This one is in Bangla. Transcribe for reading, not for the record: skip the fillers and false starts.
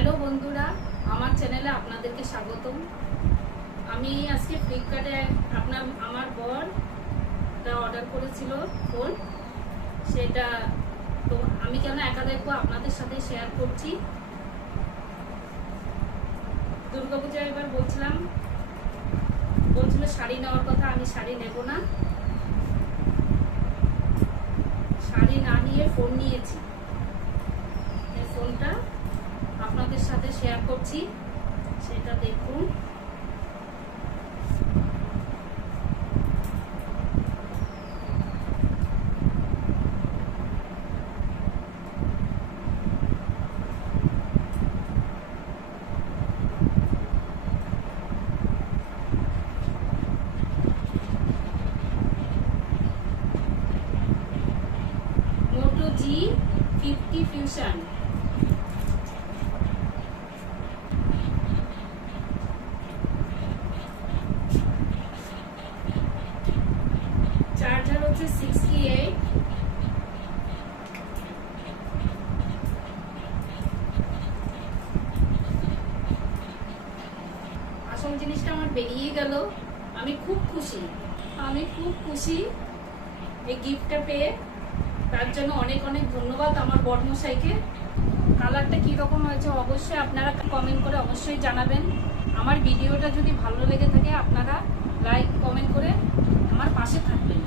হ্যালো বন্ধুরা, আমার চ্যানেলে আপনাদেরকে স্বাগতম। আমি আজকে ফ্লিপকার্টে আমার বর অর্ডার করেছিল ফোন, সেটা তো আমি কেন একা দেখবো, আপনাদের সাথে শেয়ার করছি। দুর্গাপূজা এবার বলছিল শাড়ি নেওয়ার কথা, আমি শাড়ি নেব না, শাড়ি না নিয়ে ফোন নিয়েছি। এই ফোনটা আপনাদের সাথে শেয়ার করছি, সেটা দেখুন। মোটো G50 ফিউশন, চার্জার হচ্ছে 68। আসল জিনিসটা আমার বেরিয়ে গেল। আমি খুব খুশি এই গিফটটা পেয়ে। তার জন্য অনেক অনেক ধন্যবাদ আমার বড়মশাইকে। কালারটা কীরকম হয়েছে অবশ্যই আপনারা কমেন্ট করে অবশ্যই জানাবেন। আমার ভিডিওটা যদি ভালো লেগে থাকে আপনারা লাইক কমেন্ট করে আমার পাশে থাকবেন।